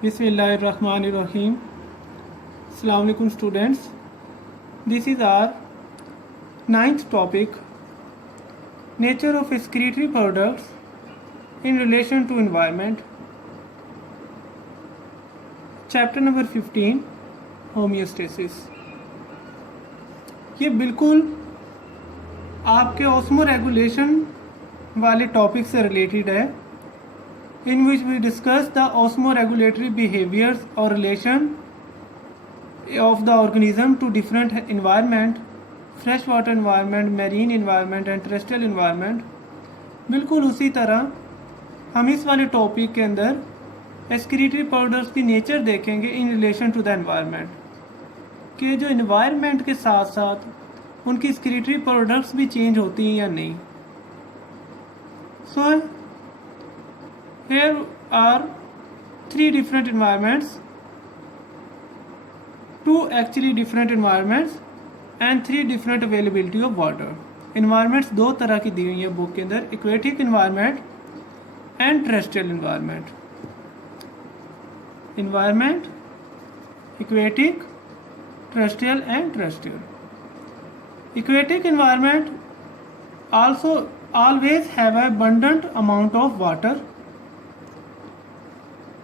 Bismillahirrahmanirrahim. Assalamu alaikum students. This is our ninth topic, nature of excretory products in relation to environment. Chapter number 15, homeostasis. ये बिल्कुल आपके osmo regulation वाले topic से related है, in which we discuss the osmoregulatory behaviors or relation of the organism to different environment, freshwater environment, marine environment and terrestrial environment. बिल्कुल उसी तरह हम इस वाले टॉपिक के अंदर एक्सक्रीटरी पाउडर्स की नेचर देखेंगे in relation to the environment, कि जो एनवायरनमेंट के साथ साथ उनकी एक्सक्रीटरी प्रोडक्ट्स भी चेंज होती हैं या नहीं. सो here are three different environments, two actually different environments and three different availability of water. Environments दो तरह की दी हुई है बुक के अंदर, aquatic environment and terrestrial environment. Environment, aquatic, terrestrial and terrestrial. Aquatic environment also always have an abundant amount of water.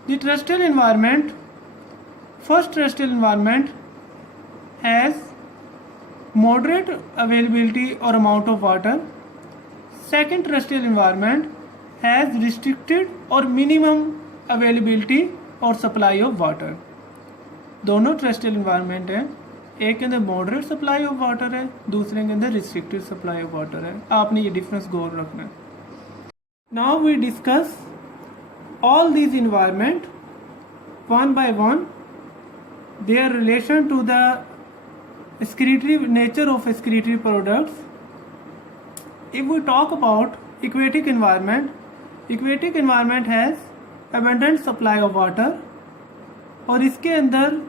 The terrestrial environment, first terrestrial environment has moderate availability or amount of water. Second terrestrial environment has restricted or minimum availability or supply of water. दोनों terrestrial environment हैं, एक के अंदर moderate supply of water है, दूसरे के अंदर restricted supply of water है. आपने ये difference गौर रखना है. Now we discuss all these environment one by one, their relation to the excretory nature of excretory products. If we talk about aquatic environment has abundant supply of water और इसके अंदर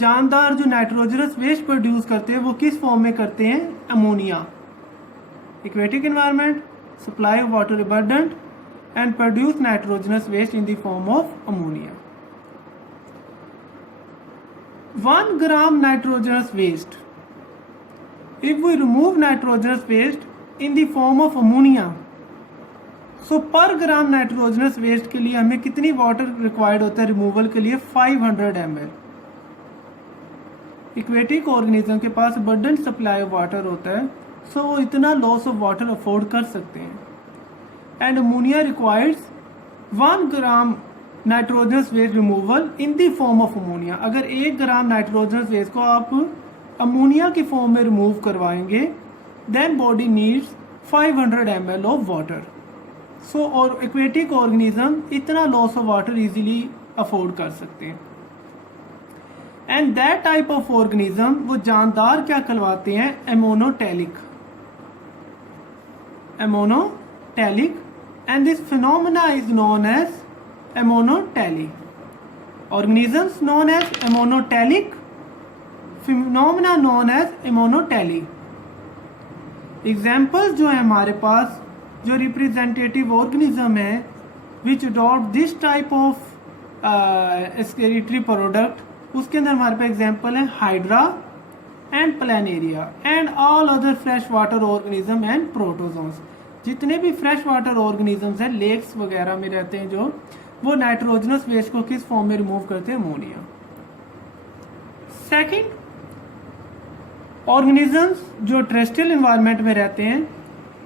जानदार जो नाइट्रोजनस वेस्ट प्रोड्यूस करते हैं वो किस form में करते हैं? Ammonia. aquatic environment, supply of water abundant and produce nitrogenous waste in the form of ammonia. 1 gram nitrogenous waste, if we remove nitrogenous waste in the form of ammonia, so per gram nitrogenous waste के लिए हमें कितनी water required होता है removal के लिए? 500 ml. Aquatic organism के पास abundant supply of water होता है, सो वो इतना लॉस ऑफ वाटर अफोर्ड कर सकते हैं. And ammonia requires 1 gram nitrogenous waste removal in the form of ammonia. अगर 1 ग्राम nitrogenous waste को आप अमोनिया की फॉर्म में रिमूव करवाएंगे, then body needs 500 ml of water. So और aquatic organism इतना loss of water easily afford कर सकते हैं. And that type of organism वो जानदार क्या कहलाते हैं? Ammonotelic. And this phenomena is known as ammonotely. Organisms known as ammonotelic, phenomena known as ammonotely. Examples जो है हमारे पास, जो representative organism है which adopt this type of excretory product, उसके अंदर हमारे पास एग्जाम्पल है hydra and Planaria and all other fresh water organism and protozoans. जितने भी फ्रेश वाटर ऑर्गेनिजम्स हैं, लेक्स वगैरह में रहते हैं जो, वो नाइट्रोजनस वेस्ट को किस फॉर्म में रिमूव करते हैं? अमोनिया. सेकंड, ऑर्गेनिजम्स जो टेरेस्ट्रियल एनवायरनमेंट में रहते हैं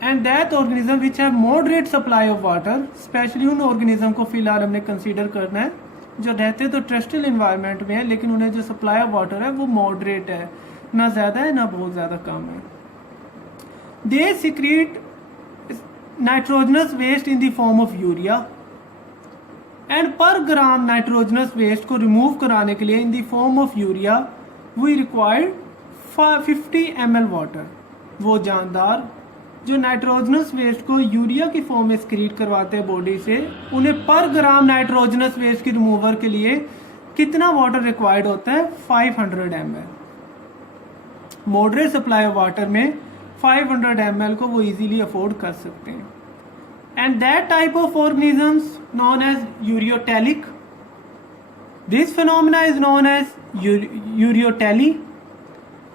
and that organism which have moderate supply of water. Specially उन ऑर्गेनिज्म को फिलहाल हमने कंसीडर करना है जो रहते तो टेरेस्ट्रियल एनवायरनमेंट में है, लेकिन उन्हें जो सप्लाई ऑफ वाटर है वो मॉडरेट है, ना ज़्यादा है ना बहुत ज़्यादा कम है. They secrete nitrogenous waste in the form of urea and per gram nitrogenous waste को remove कराने के लिए in the form of urea we required 50 ml water. वो जानदार जो नाइट्रोजनस वेस्ट को यूरिया की फॉर्म में एक्सक्रीट करवाते हैं बॉडी से, उन्हें पर ग्राम नाइट्रोजनस वेस्ट की रिमूवर के लिए कितना वाटर रिक्वायर्ड होता है? 500 ml. Moderate supply of water में 500 ml को वो इजीली अफोर्ड कर सकते हैं. And that type of organisms known as ureotelic. This phenomena is known as ureotely,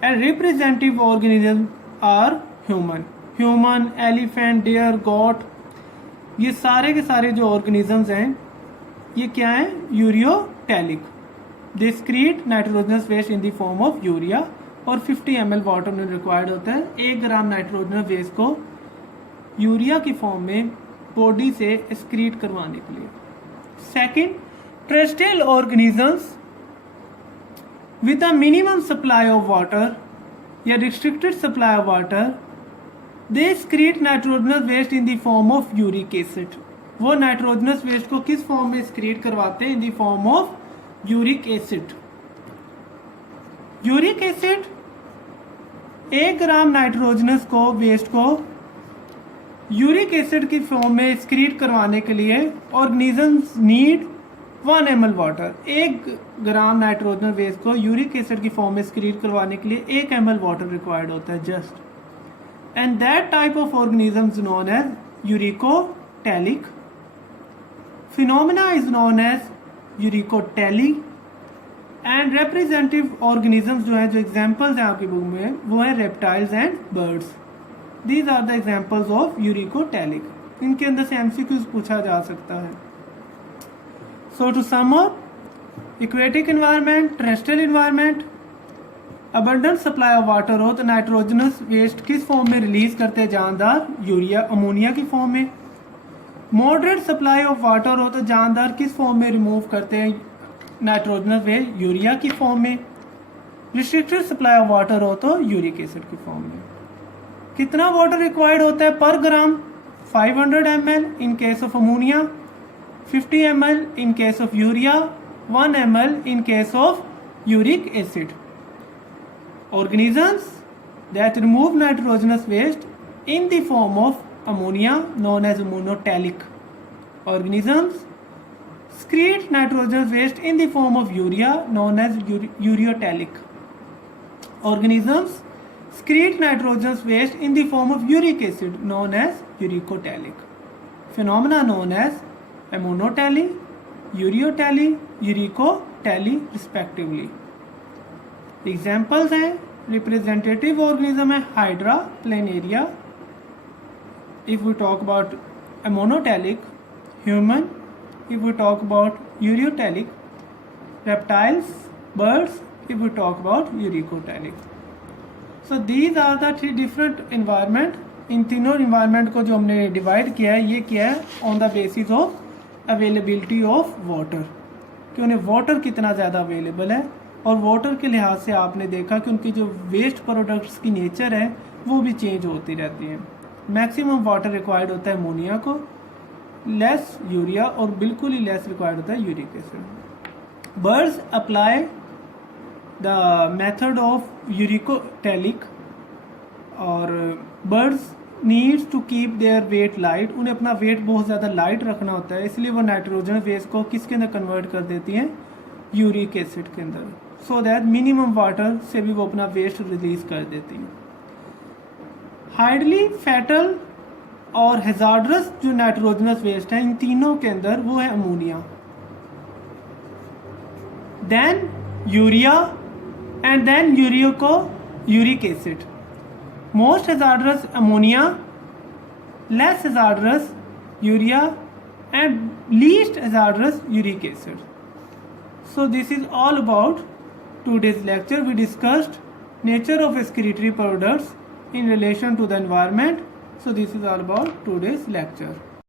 and representative organisms are human, elephant, deer, goat. ये सारे के सारे जो ऑर्गेनिजम्स हैं ये क्या हैं? Ureotelic. They excrete nitrogenous waste in the form of urea, और 50 ml वाटर में रिक्वायर्ड होता है 1 ग्राम नाइट्रोजनस वेस्ट को यूरिया की फॉर्म में बॉडी से एक्सक्रीट करवाने के लिए. Second, terrestrial organisms with a minimum supply of water या restricted supply of water, they excrete nitrogenous waste in the form of uric acid. वो नाइट्रोजनस वेस्ट को किस फॉर्म में एक्सक्रीट करवाते हैं? In the form of uric acid. Uric acid 1 gram nitrogenous को waste को uric acid की form में एक्सक्रीट करवाने के लिए organisms need 1 ml water. 1 gram nitrogenous waste को यूरिक एसिड की फॉर्म में एक्सक्रीट करवाने के लिए 1 ml वाटर रिक्वायर्ड होता है just. And that type of organisms known as uricotelic. Phenomena is known as uricotely. And representative organisms जो हैं, जो एग्जांपल्स हैं आपकी बुक में, वो हैं reptiles and birds. These are the examples of uricotelic. इनके अंदर से एमसीक्यूज पूछा जा सकता है. So to sum up, aquatic environment, terrestrial environment, abundant supply of water हो तो नाइट्रोजनस वेस्ट किस फॉर्म में रिलीज करते हैं? जानदार यूरिया, अमोनिया की फॉर्म में. मॉडरेट सप्लाई ऑफ वाटर हो तो जानदार किस फॉर्म में रिमूव करते हैं? नाइट्रोजनस वेस्ट यूरिया की फॉर्म में. रिस्ट्रिक्टेड सप्लाई ऑफ वाटर हो तो यूरिक एसिड की फॉर्म में. कितना वाटर रिक्वायर्ड होता है पर ग्राम? 500 ml in case of ammonia, 50 ml in case of urea, 1 ml in case of uric acid. Organisms that remove nitrogenous waste in the form of ammonia known as monotelic. Organisms excrete nitrogenous waste in the form of urea known as ureotelic. Organisms excrete nitrogenous waste in the form of uric acid known as uricotelic. Phenomena known as monotely, ureotely, uricotely respectively. Examples हैं, representative organism है hydra, planaria. If we talk about monotelic, human. If we talk about ureotelic, reptiles, birds. If we talk about uricotelic. So these are the 3 different environment. इन तीनों environment को जो हमने divide किया है, ये किया है on the basis of availability of water, कि उन्हें वाटर कितना ज़्यादा अवेलेबल है. और वाटर के लिहाज से आपने देखा कि उनकी जो वेस्ट प्रोडक्ट्स की नेचर है वो भी चेंज होती रहती है. मैक्सिमम वाटर रिक्वायर्ड होता है अमोनिया को, लेस यूरिया, और बिल्कुल ही लेस रिक्वायर्ड होता है uric acid. Birds apply the method of uricotelic, और birds needs to keep their weight light. उन्हें अपना वेट बहुत ज़्यादा लाइट रखना होता है, इसलिए वो नाइट्रोजन वेस्ट को किसके अंदर कन्वर्ट कर देती हैं? यूरिक एसिड के अंदर. सो दैट मिनिमम वाटर से भी वो अपना वेस्ट रिलीज कर देती हैं. हाइडली फैटल और हेजार्डस जो नाइट्रोजनस वेस्ट है, इन तीनों के अंदर वो है ammonia, then urea, and then uric acid. Most hazardous ammonia, less hazardous urea, and least hazardous uric acid. So this is all about today's lecture. We discussed nature of excretory products in relation to the environment. So this is all about today's lecture.